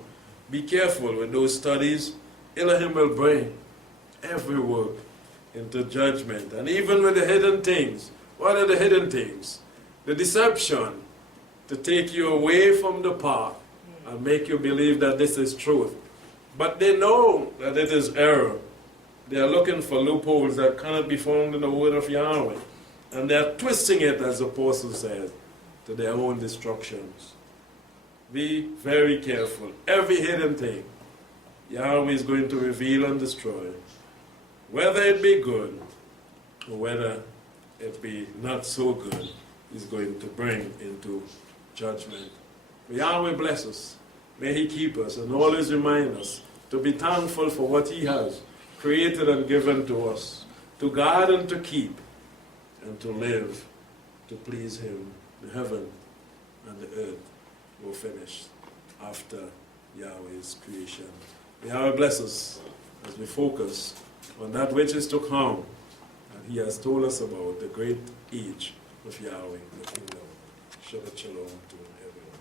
Be careful with those studies. Elohim will bring every work into judgment. And even with the hidden things. What are the hidden things? The deception to take you away from the path and make you believe that this is truth. But they know that it is error. They are looking for loopholes that cannot be found in the word of Yahweh. And they are twisting it, as the apostle says, to their own destructions. Be very careful. Every hidden thing, Yahweh is going to reveal and destroy. Whether it be good or whether it be not so good, He's going to bring into judgment. May Yahweh bless us. May He keep us and always remind us to be thankful for what He has created and given to us, to guard and to keep, and to live to please Him. The heaven and the earth will finish after Yahweh's creation. May Yahweh bless us as we focus on that which is to come. And He has told us about the great age of Yahweh, the kingdom. Shabbat shalom to everyone.